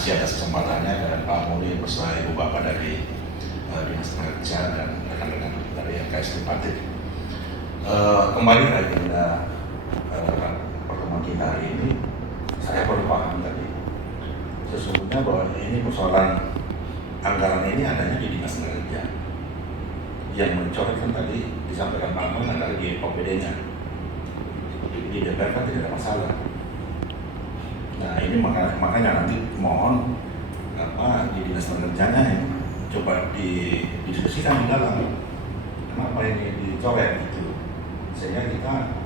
kasih atas kesempatannya, dan Pak Muli beserta Ibu Bapak dari Dinas Tenaga Kerja dan rekan-rekan dari LKS Tripartit. Kembali ke agenda pertemuan kita hari ini, saya baru paham tadi sesungguhnya bahwa ini persoalan anggaran ini adanya di Dinas Tenaga Kerja. Yang mencoretkan tadi disampaikan Pak Muli adalah di OPD-nya. Di DPR kan tidak ada masalah. Nah ini makanya nanti mohon di Dinas Tenaga Kerjanya yang coba didiskusikan di dalam kenapa ini dicoret gitu, sehingga kita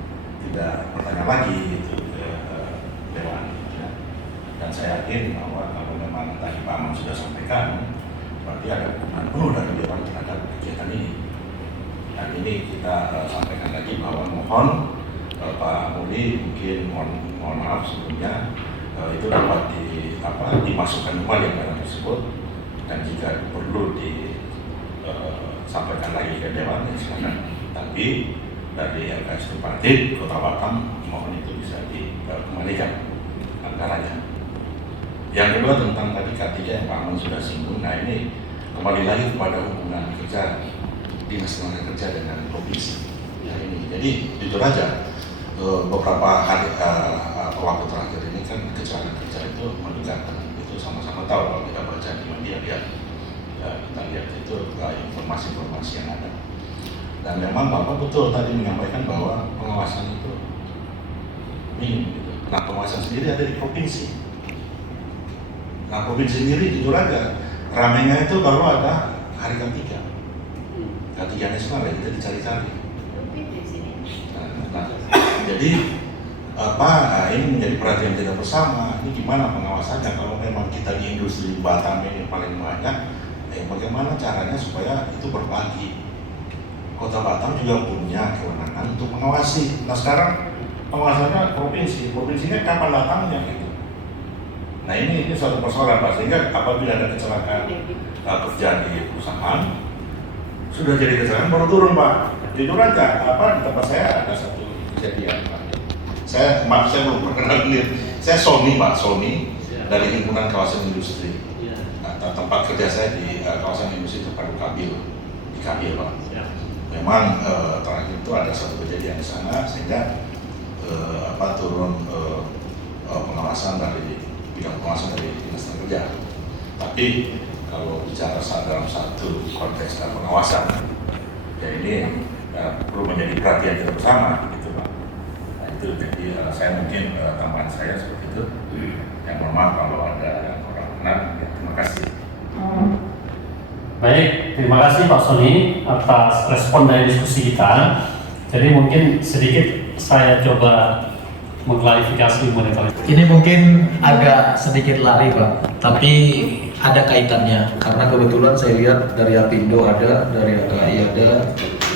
tidak bertanya lagi gitu ke Dewan ya. Dan saya yakin bahwa kalau memang tadi Pak Amang sudah sampaikan, berarti ada dukungan penuh dari Dewan terhadap kegiatan ini. Dan ini kita sampaikan lagi bahwa mohon Pak Muli mungkin mohon maaf sebelumnya itu dapat dimasukkan kembali anggaran tersebut, dan jika perlu disampaikan lagi ke Dewan ya silakan. Tapi dari LKS Tripartit Kota Batam mohon itu bisa dikembalikan anggarannya. Yang kedua tentang tadi K3 yang Pak Amang sudah singgung. Nah ini kembali lagi kepada hubungan kerja Dinas Tenaga Kerja dengan provinsi. Ya ini jadi jujur aja beberapa hari waktu terakhir ini kan kecelakaan kerja itu meningkat, itu sama-sama tahu kalau kita baca di media ya, kita lihat itu informasi-informasi yang ada. Dan memang Bapak betul tadi menyampaikan bahwa pengawasan itu minim gitu. Nah pengawasan sendiri ada di provinsi. Nah provinsi sendiri jujur aja ramenya itu baru ada hari ketiga nasional ya, kita dicari-cari. Nah, jadi ini menjadi perhatian kita bersama. Ini gimana pengawasannya kalau memang kita di industri Batam ini paling banyak, bagaimana caranya supaya itu berbagi. Kota Batam juga punya kewenangan untuk mengawasi. Nah sekarang pengawasannya provinsinya kapan datangnya gitu. Nah ini suatu persoalan Pak, sehingga apabila ada kecelakaan kerja di perusahaan sudah jadi kecelakaan baru turun Pak. Jujur aja, di tempat saya ada satu kejadian Pak. Saya belum perkenalkan diri. Saya Sony Pak, dari Himpunan Kawasan Industri. Nah, tempat kerja saya di kawasan industri Terpadu Kabil, di Kabil Pak. Memang terakhir itu ada satu kejadian di sana sehingga turun pengawasan dari bidang pengawasan dari Dinas Tenaga Kerja. Tapi kalau bicara dalam satu konteks pengawasan, ya ini perlu menjadi perhatian kita bersama, gitu Pak. Nah itu jadi saya mungkin tambahan saya seperti itu. Yang mohon maaf kalau ada yang kurang benar. Ya, terima kasih. Baik, terima kasih Pak Sony atas respon dari diskusi kita. Jadi mungkin sedikit saya coba mengklarifikasi mereka. Ini mungkin agak sedikit lari Pak, tapi ada kaitannya karena kebetulan saya lihat dari Apindo ada, dari AKI ada,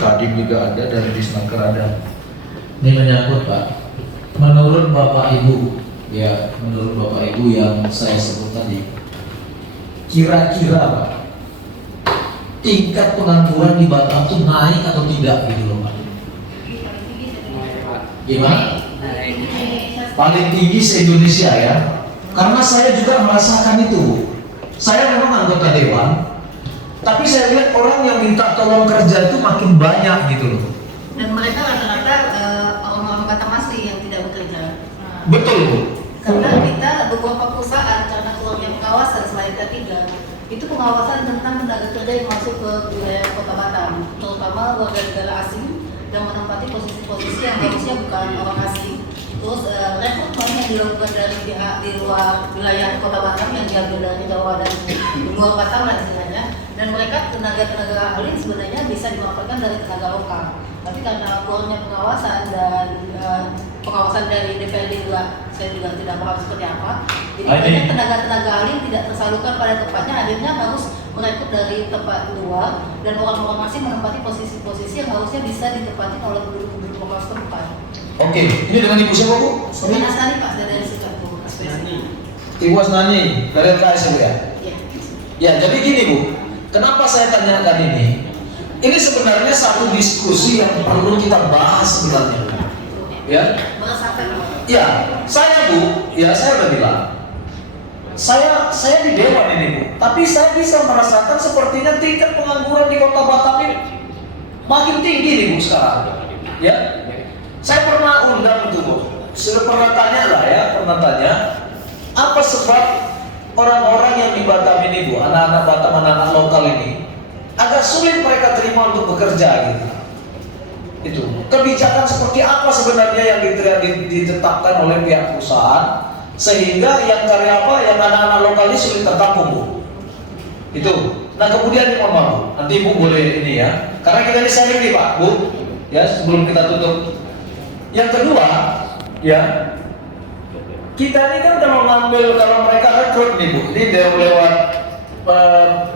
Kadin juga ada, dari Disnaker ada. Ini menyangkut Pak, menurut Bapak Ibu yang saya sebut tadi, kira-kira Pak, tingkat pengangguran di Batam itu naik atau tidak gitu loh Pak? Gimana? Paling tinggi se-Indonesia ya, karena saya juga merasakan itu. Saya memang anggota dewan, tapi saya lihat orang yang minta tolong kerja itu makin banyak gitu loh. Dan mereka rata-rata orang-orang Batam asli yang tidak bekerja. Betul Bu. Karena kita beberapa perusahaan karena keluarnya pengawasan selain K3 itu pengawasan tentang tenaga kerja yang masuk ke wilayah Kota Batam, terutama warga negara asing yang menempati posisi-posisi yang harusnya bukan orang asing. Terus rekrutmen yang dilakukan dari pihak di luar wilayah Kota Batam yang diambil dari Jawa dan di luar Batam lah istilahnya. Dan mereka tenaga ahli sebenarnya bisa dimanfaatkan dari tenaga lokal. Tapi karena kurangnya pengawasan dan pengawasan dari DPRD juga, saya juga tidak paham seperti apa. Jadi banyak tenaga ahli tidak tersalurkan pada tempatnya, akhirnya harus merekrut dari tempat luar dan orang-orang asing menempati posisi-posisi yang harusnya bisa ditempati oleh penduduk lokal setempat. Oke, ini dengan Ibu siapa Bu? Ibu Asnani Pak, dari Sikap Bu, Ibu Asnani, dari LKS ya? Iya. Ya, jadi gini Bu, kenapa saya tanyakan ini? Ini sebenarnya satu diskusi yang perlu kita bahas sebenarnya. Ya? Merasakan. Ya, saya Bu, ya saya udah bilang. saya di Dewan ini Bu, tapi saya bisa merasakan sepertinya tingkat pengangguran di Kota Batam ini makin tinggi nih Bu sekarang. Ya, saya pernah undang tuh Bu, sudah pernah tanya lah ya, apa sebab orang-orang yang di Batam ini Bu, anak-anak Batam, anak-anak lokal ini agak sulit mereka terima untuk bekerja gitu. Itu kebijakan seperti apa sebenarnya yang ditetapkan oleh pihak perusahaan sehingga yang anak-anak lokal ini sulit tertampung Bu. Itu. Nah kemudian mohon maaf Bu, nanti Bu boleh ini ya, karena kita ini sharing nih Pak Bu, ya sebelum kita tutup. Yang kedua, ya kita ini kan kalau mengambil, kalau mereka rekrut nih Bu, ini lewat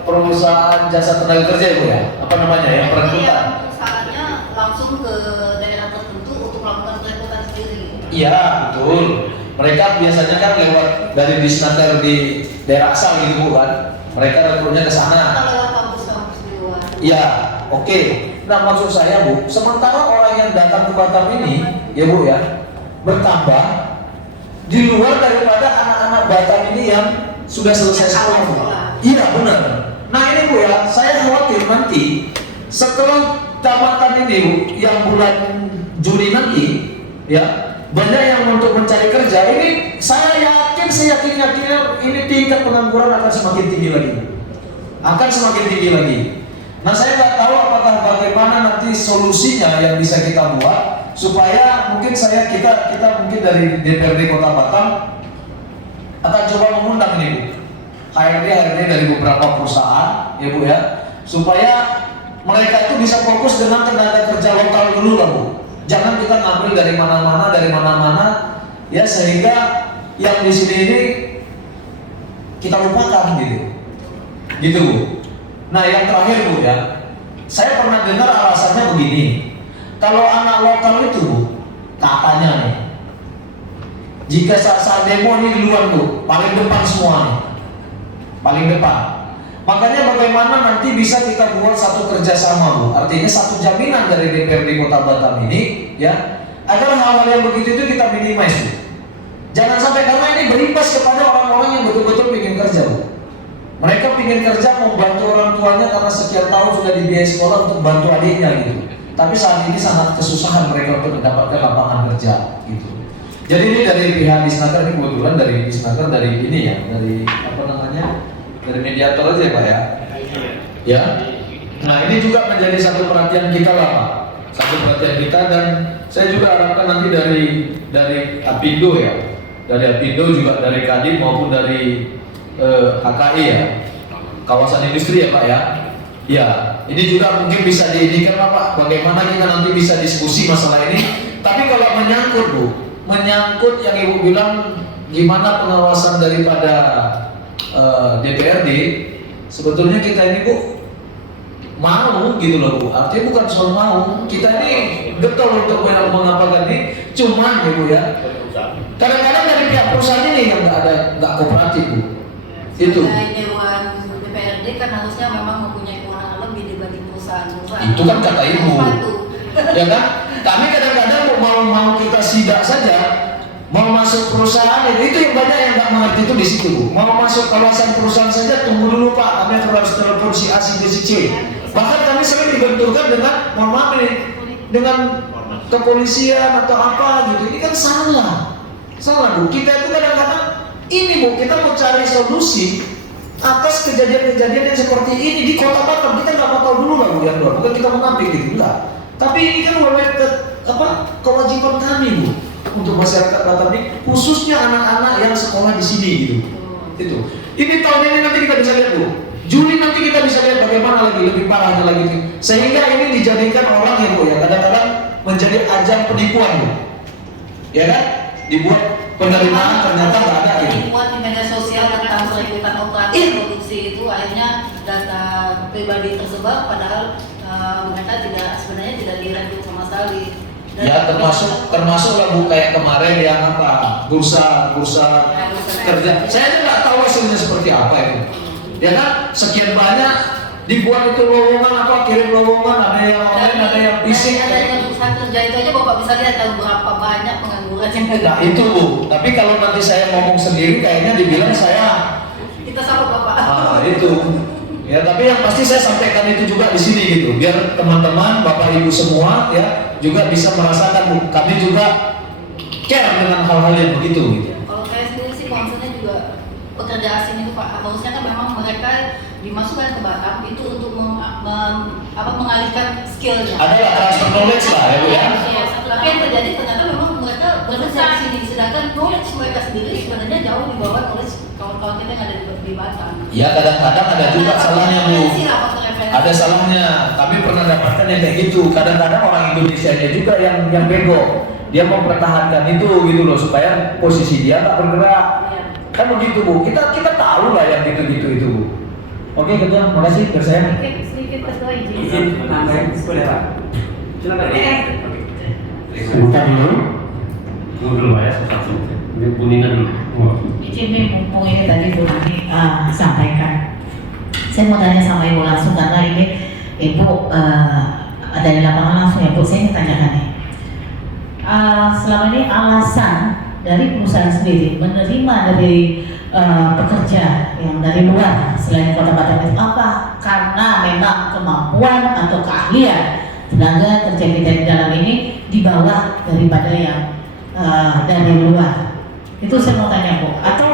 perusahaan jasa tenaga kerja Bu ya, apa namanya ya, perekrutan. Perusahaannya langsung ke daerah tertentu untuk melakukan perekrutan sendiri. Iya betul. Mereka biasanya kan lewat dari disnaker di daerah asal gitu Bu kan. Mereka rekrutnya ke sana. Kita lewat kampus-kampus di luar. Iya, oke. Nah maksud saya Bu, sementara orang yang datang ke Batam ini, ya Bu ya, bertambah di luar daripada anak-anak Batam ini yang sudah selesai sekolah Bu. Iya benar. Nah ini Bu ya, saya khawatir nanti setelah tamatan ini Bu, yang bulan Juni nanti, ya banyak yang untuk mencari kerja ini, saya yakin ini tingkat pengangguran akan semakin tinggi lagi. Nah saya nggak tahu apakah bagaimana nanti solusinya yang bisa kita buat supaya mungkin kita mungkin dari DPRD Kota Batam akan coba mengundang ini Bu, HRD dari beberapa perusahaan ya Bu ya, supaya mereka itu bisa fokus dengan tenaga kerja lokal dulu lah Bu. Jangan kita ngambil dari mana-mana ya, sehingga yang di sini ini kita lupakan gitu Bu. Nah yang terakhir Bu ya, saya pernah dengar alasannya begini, kalau anak lokal itu Bu, katanya nih, jika saat demo ini duluan Bu, paling depan semua nih, paling depan. Makanya bagaimana nanti bisa kita buat satu kerjasama Bu, artinya satu jaminan dari DPRD Kota Batam ini ya, agar hal-hal yang begitu itu kita minimize Bu. Jangan sampai, karena ini berimbas kepada orang-orang yang betul-betul ingin kerja Bu. Mereka ingin kerja membantu orang tuanya karena sekian tahun sudah dibiayai sekolah untuk bantu adiknya gitu. Tapi saat ini sangat kesusahan mereka untuk mendapatkan lapangan kerja gitu. Jadi ini dari pihak Disnaker, ini kebetulan dari Disnaker, dari ini ya, dari apa namanya, dari mediator aja ya Pak ya. Ya. Nah ini juga menjadi satu perhatian kita lah Pak, satu perhatian kita, dan saya juga harapkan nanti dari Apindo ya, dari Apindo juga dari Kadin maupun dari HKI ya, kawasan industri ya Pak ya. Ya, ini juga mungkin bisa diindikan Pak, bagaimana kita nanti bisa diskusi masalah ini. Tapi kalau menyangkut yang Ibu bilang gimana pengawasan daripada DPRD, sebetulnya kita ini Bu mau gitu loh Bu, artinya bukan soal mau, kita ini getol untuk mengapakan ini, cuman Bu ya, kadang-kadang dari pihak perusahaan ini yang nggak kooperatif Bu. Itu. Dewan DPRD kan harusnya memang mempunyai kewenangan lebih dibanding perusahaan-perusahaan. Itu kan kata Ibu. Ya kan? Kami kadang-kadang mau kita sidak saja, mau masuk perusahaan itu yang banyak yang nggak mengerti itu di situ Bu. Mau masuk kawasan perusahaan saja, tunggu dulu Pak, kami harus telepon si A, si B, si C. Bahkan kami sering dibenturkan dengan, mohon maaf ini, dengan kepolisian atau apa gitu. Ini kan salah Bu. Kita itu kadang-kadang ini Bu, kita mau cari solusi atas kejadian-kejadian yang seperti ini di Kota Batam. Kita nggak mau tahu dulu lah Bu yang luar, bukan kita mengambil gitu, enggak. Tapi ini kan kewajiban kami Bu untuk masyarakat Batam ini, khususnya anak-anak yang sekolah di sini gitu. Itu. Ini tahun ini nanti kita bisa lihat Bu. Juli nanti kita bisa lihat bagaimana lebih parahnya lagi. Sehingga ini dijadikan orang yang Bu ya, kadang-kadang menjadi ajang penipuan Bu. Ya kan? Dibuat penerimaan ternyata nggak ada gitu. Dibuat di media sosial tentang perekrutan operasi produksi itu, akhirnya data pribadi tersebar padahal mereka sebenarnya tidak direkrut sama sekali. Dan ya termasuk lah Bu, kayak kemarin yang apa bursa kerja. Saya juga nggak tahu hasilnya seperti apa itu. Ya kan, sekian banyak dibuat itu lowongan apa, kirim lowongan, ada yang online, ada yang fisik. Ada yang bursa kerja itu aja Bapak bisa lihat tahu berapa banyak pengangguran yang ada. Nah itu Bu, tapi kalau nanti saya ngomong sendiri kayaknya dibilang saya Nah, itu. Ya, tapi yang pasti saya sampaikan itu juga di sini gitu, biar teman-teman, bapak ibu semua ya juga bisa merasakan kami juga care dengan hal-hal yang begitu. Gitu. Kalau saya sendiri sih concernnya juga pekerja asing itu Pak, harusnya kan memang mereka dimasukkan ke Batam itu untuk mengalihkan skillnya. Ada ya transfer knowledge lah ya Bu ya. Tapi yang terjadi ternyata memang mereka bekerja di sini, sedangkan knowledge mereka sendiri sebenarnya jauh di bawah knowledge kawan-kawan kita yang ada di Batam. Ya kadang-kadang ada juga salahnya Bu. Ada Ada salahnya. Kami pernah dapatkan yang kayak gitu. Kadang-kadang orang Indonesia-nya juga yang bego. Dia mempertahankan itu gitu loh supaya posisi dia tak bergerak. Kan begitu Bu. Kita tahu lah yang gitu-gitu itu Bu. Oke ketua, makasih bersaing. sedikit ketua Izin nambahin boleh Pak? Silakan. Sebentar dulu. Tunggu dulu Pak ya, satu. Bu Nina dulu. Izin mumpung ini tadi Bu Nani sampaikan. Saya mau tanya sama Ibu langsung karena ini Ibu dari lapangan langsung ya Bu, saya ingin tanyakan nih. Selama ini alasan dari perusahaan sendiri menerima dari pekerja yang dari luar selain Kota Batam itu apa? Karena memang kemampuan atau keahlian tenaga kerja kita di dalam ini di bawah daripada yang dari luar. Itu saya mau tanya Bu. Atau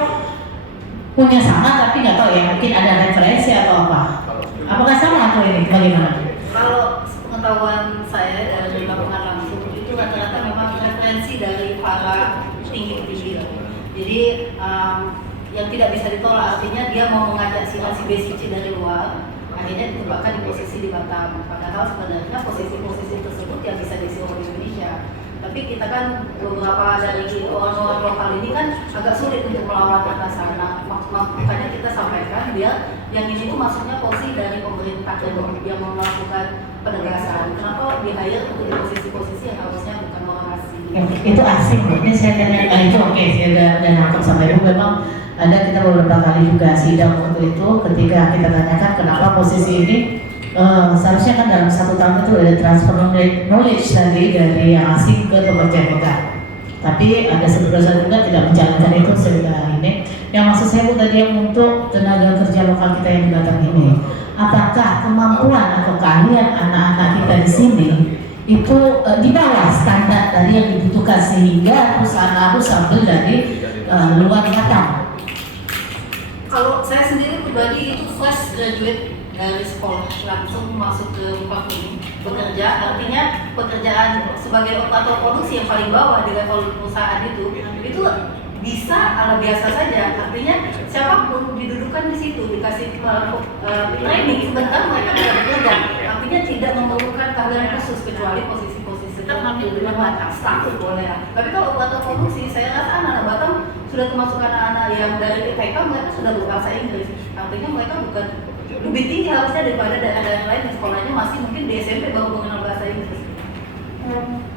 punya sama tapi nggak tahu ya, mungkin ada referensi atau apa? Apakah sama atau ini bagaimana? Kalau pengetahuan saya dari lapangan langsung itu rata-rata memang referensi dari para tinggi-tinggi. Jadi yang tidak bisa ditolak, artinya dia mau mengajak si A, si B, si C dari luar, akhirnya ditempatkan di posisi di Batam. Padahal sebenarnya posisi-posisi tersebut yang bisa diisi oleh Indonesia. Tapi kita kan beberapa dari orang-orang lokal ini kan agak sulit untuk melawan ke sana. Makanya kita sampaikan dia yang ini tuh maksudnya posisi dari pemerintah yang melakukan penegasan. Kenapa di-hire untuk di posisi-posisi yang harusnya bukan orang asing? Itu asing Bu. Ini saya tanya kali itu oke, saya udah nangkep sampai itu memang ada kita beberapa kali juga sidang waktu itu ketika kita tanyakan kenapa posisi ini seharusnya kan dalam 1 tahun itu ada transfer knowledge tadi dari yang asing ke pekerja kita. Tapi ada sebagian juga tidak menjalankan itu sehingga ini. Yang maksud saya Bu tadi yang untuk tenaga kerja lokal kita yang di Batam ini, apakah kemampuan atau keahlian anak-anak kita di sini itu di bawah standar dari yang dibutuhkan sehingga perusahaan harus ambil dari luar Batam? Kalau saya sendiri pribadi itu fresh graduate dari sekolah langsung masuk ke Pak ini bekerja, artinya pekerjaan sebagai operator produksi yang paling bawah di level perusahaan itu bisa ala biasa saja, artinya siapapun didudukan di situ dikasih training sebentar mereka bisa bekerja, artinya tidak memerlukan keahlian khusus kecuali posisi-posisi tertentu dengan status boleh. Tapi kalau operator produksi saya rasa anak-anak Batam sudah termasuk anak-anak yang dari TK mereka sudah berbahasa Inggris, artinya mereka bukan lebih tinggi harusnya daripada daerah-daerah lain yang sekolahnya masih mungkin di SMP baru mengenal bahasa Inggris.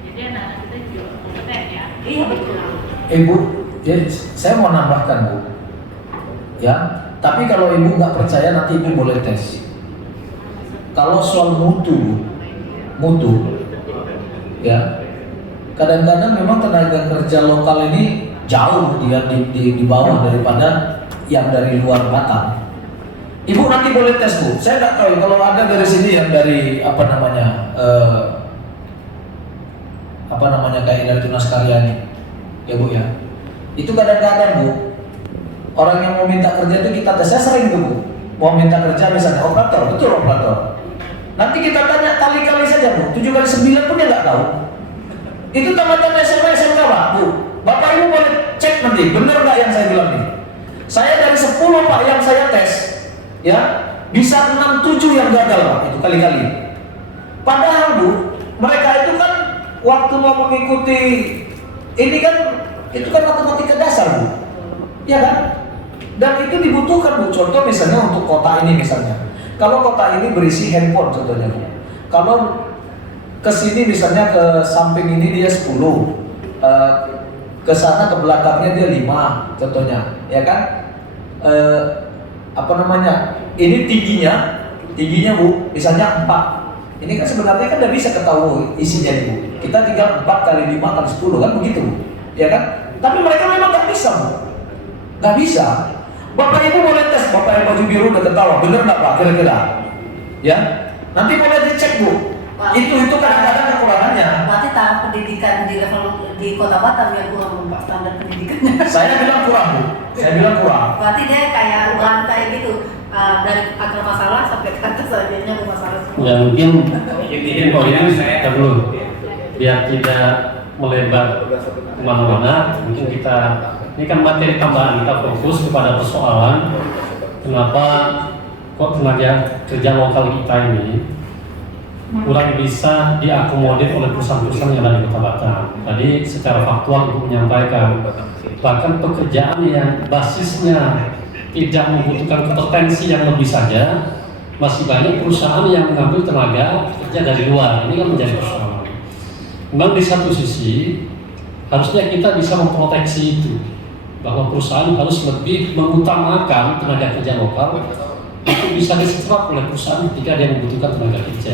Jadi anak-anak kita juga kompeten ya? Iya betul. Bu, ya, saya mau nambahkan Bu. Ya, tapi kalau Ibu nggak percaya nanti Ibu boleh tes. Kalau soal mutu, ya, kadang-kadang memang tenaga kerja lokal ini jauh dia di bawah daripada yang dari luar Batam. Ibu nanti boleh tes Bu. Saya nggak tahu kalau ada dari sini yang dari apa namanya kayak dari Tunas Karya nih, ya Bu ya. Itu kadang-kadang Bu, orang yang mau minta kerja itu kita tes. Saya sering tuh Bu, mau minta kerja misalnya operator, betul operator. Nanti kita tanya kali-kali saja Bu, 7 kali 9 pun dia nggak tahu. Itu taman-taman SMA SMK Pak Bu. Bapak Ibu boleh cek nanti, bener nggak yang saya bilang nih? Saya dari 10 Pak yang saya tes, ya bisa 6-7 yang gagal Pak, itu kali-kali. Padahal Bu, mereka itu kan waktu mau mengikuti ini kan, itu kan matematika dasar Bu, ya kan? Dan itu dibutuhkan Bu. Contoh misalnya untuk kota ini misalnya, kalau kota ini berisi handphone contohnya Bu, kalau ke sini misalnya ke samping ini dia 10, ke sana ke belakangnya dia 5 contohnya, ya kan? Ini tingginya Bu, misalnya 4. Ini kan sebenarnya kan udah bisa ketahui isinya nih Bu. Kita tinggal 4 kali 5 kali 10 kan begitu Bu, ya kan? Tapi mereka memang nggak bisa Bu, nggak bisa. Bapak Ibu boleh tes, Bapak yang baju biru udah ketawa, bener nggak Pak kira-kira? Ya, nanti boleh dicek Bu. Pak. Itu kadang-kadang kekurangannya. Berarti tahap pendidikan di level di Kota Batam yang kurang Pak, standar pendidikannya. Saya bilang kurang Bu, saya bilang kurang. Berarti dia kayak rantai gitu, dari akar masalah sampai ke atas akhirnya bermasalah semua. Ya mungkin poinnya kita dulu biar tidak melebar kemana-mana. Mungkin kita ini kan materi tambahan, kita fokus kepada persoalan kenapa kok tenaga kerja lokal kita ini kurang bisa diakomodir oleh perusahaan-perusahaan yang ada di Kota Batam. Tadi secara faktual Ibu menyampaikan bahkan pekerjaan yang basisnya tidak membutuhkan kompetensi yang lebih saja, masih banyak perusahaan yang mengambil tenaga kerja dari luar. Ini kan menjadi persoalan. Memang di satu sisi harusnya kita bisa memproteksi itu, bahwa perusahaan harus lebih mengutamakan tenaga kerja lokal itu bisa diserap oleh perusahaan ketika dia membutuhkan tenaga kerja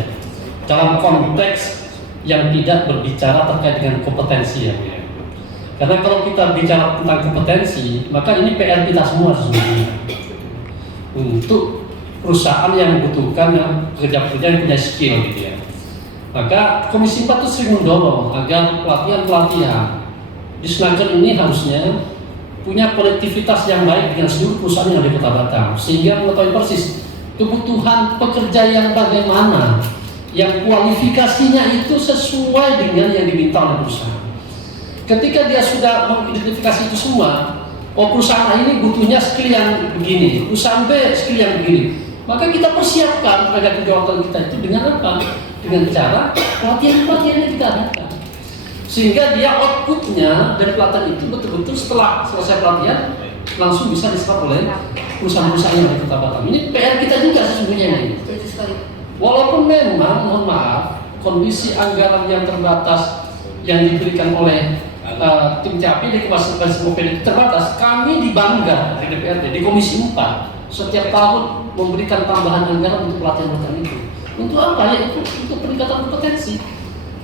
dalam konteks yang tidak berbicara terkait dengan kompetensi ya. Karena kalau kita bicara tentang kompetensi, maka ini PR kita semua sesungguhnya untuk perusahaan yang membutuhkan pekerja-pekerja yang punya skill gitu ya. Maka Komisi 4 itu sering mendorong agar pelatihan-pelatihan di Snaker ini harusnya punya konektivitas yang baik dengan seluruh perusahaan yang ada di Kota Batam, sehingga mengetahui persis kebutuhan pekerja yang bagaimana, yang kualifikasinya itu sesuai dengan yang diminta oleh perusahaan. Ketika dia sudah mengidentifikasi itu semua, oh perusahaan A ini butuhnya skill yang begini, perusahaan B skill yang begini, maka kita persiapkan tenaga kerja lokal kita itu dengan apa? Dengan cara pelatihan-pelatihan yang kita adakan, sehingga dia outputnya dari pelatihan itu betul-betul setelah selesai pelatihan langsung bisa diserap oleh perusahaan-perusahaan yang ada di Kota Batam. Ini PR kita juga sesungguhnya ini. Walaupun memang, mohon maaf, kondisi anggaran yang terbatas yang diberikan oleh tim CAP di Komisi itu terbatas, kami di Bangga di DPRD, di Komisi 4 setiap tahun memberikan tambahan anggaran untuk pelatihan-pelatihan itu. Untuk apa ya? Untuk peningkatan kompetensi,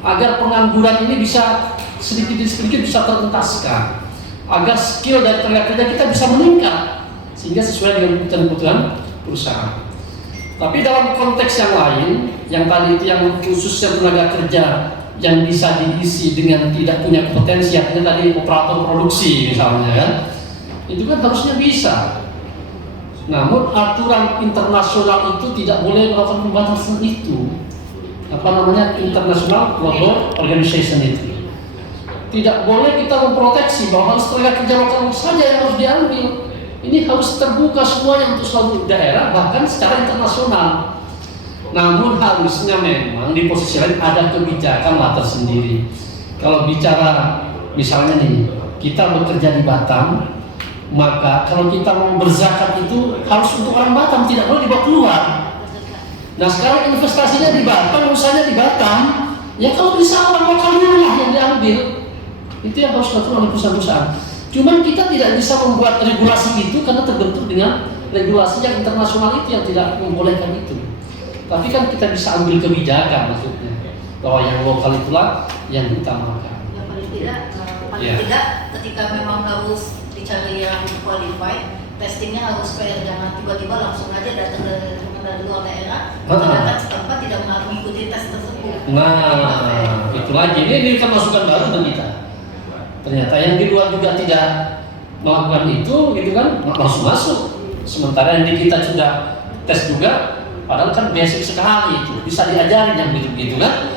agar pengangguran ini bisa sedikit demi sedikit bisa terentaskan, agar skill dari tenaga kerja kita bisa meningkat sehingga sesuai dengan kebutuhan perusahaan. Tapi dalam konteks yang lain, yang tadi itu yang khususnya tenaga kerja yang bisa diisi dengan tidak punya kompetensi, artinya tadi operator produksi misalnya kan, itu kan harusnya bisa. Namun aturan internasional itu tidak boleh melakukan pembatasan itu. Apa namanya, International Labour Organization itu tidak boleh kita memproteksi bahwa harus tenaga kerja lokal saja yang harus diambil. Ini harus terbuka semuanya untuk seluruh daerah, bahkan secara internasional. Namun harusnya memang di posisi lain ada kebijakan lah tersendiri. Kalau bicara misalnya nih, kita bekerja di Batam, maka kalau kita mau berzakat itu harus untuk orang Batam, tidak boleh dibawa keluar. Nah sekarang investasinya di Batam, usahanya di Batam, ya kalau bisa orang lokal dulu lah yang diambil. Itu yang harus dilakukan oleh perusahaan-perusahaan. Cuman kita tidak bisa membuat regulasi itu karena terbentur dengan regulasi yang internasional itu yang tidak membolehkan itu. Tapi kan kita bisa ambil kebijakan maksudnya bahwa yang lokal itulah yang diutamakan. Yang paling tidak ketika memang harus dicari yang qualified, testingnya harus fair, jangan tiba-tiba langsung aja datang dari luar daerah, masyarakat setempat tidak mengikuti tes tersebut. Nah, itu lagi ini kan masukan baru bagi kita. Ternyata yang di luar juga tidak melakukan itu, gitu kan, langsung masuk. Sementara yang di kita sudah tes juga, padahal kan basic sekali itu, bisa diajarin yang gitu-gitu kan.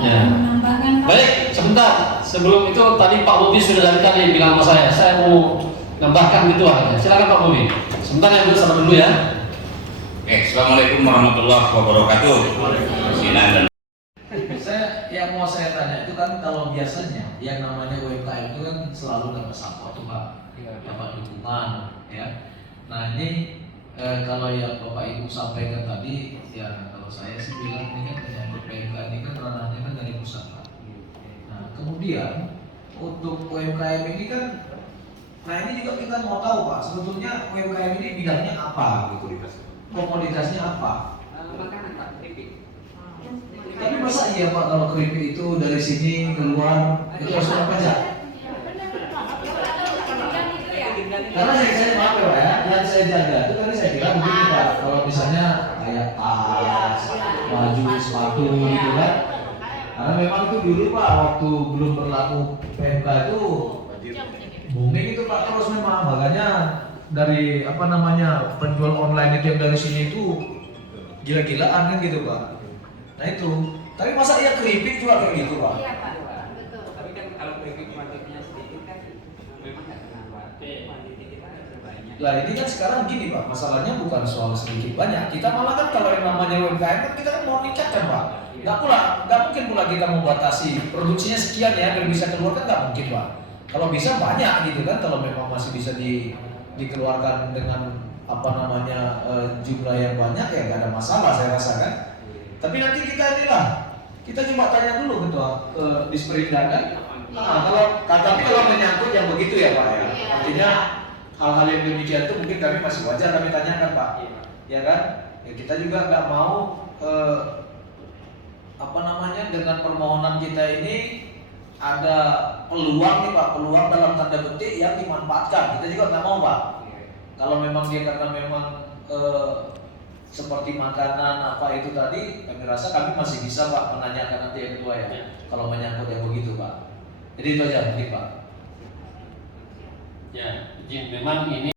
Ya. Baik, sebentar. Sebelum itu tadi Pak Bobi sudah dari tadi bilang sama saya mau nambahkan gitu aja. Silakan Pak Bobi. Sebentar ya dulu, sabar dulu ya. Assalamualaikum warahmatullahi wabarakatuh. Silakan. Yang mau saya tanya itu kan kalau biasanya yang namanya UMKM itu kan selalu dapat support tuh Pak, dapat dukungan ya. Nah ini kalau yang Bapak Ibu sampaikan tadi, ya kalau saya sih bilang ini kan menyangkut UMKM ini kan ranahnya kan dari pusat Pak. Nah kemudian untuk UMKM ini kan, nah ini juga kita mau tahu Pak, sebetulnya UMKM ini bidangnya apa gitu, komoditasnya apa? Makanan Pak, keripik. Tapi masa iya Pak kalau keripik itu dari sini keluar itu harus kena pajak? Karena saya maaf ya Pak ya, yang saya jaga itu tadi saya bilang begini Pak, kalau misalnya kayak tas, baju, sepatu gitu kan. Karena memang itu dulu Pak, waktu belum berlaku PMK itu booming itu Pak terus memang, makanya dari apa namanya penjual online itu yang dari sini itu gila-gilaan kan gitu Pak. Nah itu, tapi masa iya keripik juga kayak gitu Pak? Iya Pak, betul. Tapi kan kalau keripik kuantitasnya sedikit kan memang nggak kenapa. Kuantiti kita kan banyak. Lah ini kan sekarang gini Pak, masalahnya bukan soal sedikit banyak. Kita malah kan kalau yang namanya UMKM kan kita kan mau meningkatkan Pak. Nggak mungkin pula kita mau batasi produksinya sekian ya biar bisa keluar kan nggak mungkin Pak. Kalau bisa banyak gitu kan, kalau memang masih bisa dikeluarkan dengan apa namanya jumlah yang banyak ya nggak ada masalah saya rasa kan. Tapi nanti kita cuma tanya dulu ketua di Sperindak kan. Nah, kalau menyangkut yang begitu ya Pak ya, artinya hal-hal yang demikian itu mungkin kami masih wajar kami tanyakan Pak, ya kan? Ya kita juga nggak mau apa namanya dengan permohonan kita ini ada peluang nih Pak, peluang dalam tanda petik yang dimanfaatkan. Kita juga nggak mau Pak. Kalau memang dia karena memang seperti makanan apa itu tadi, kami rasa kami masih bisa Pak menanyakan nanti yang kedua ya. Kalau menyangkut yang begitu Pak. Jadi itu aja mungkin Pak. Ya, memang ini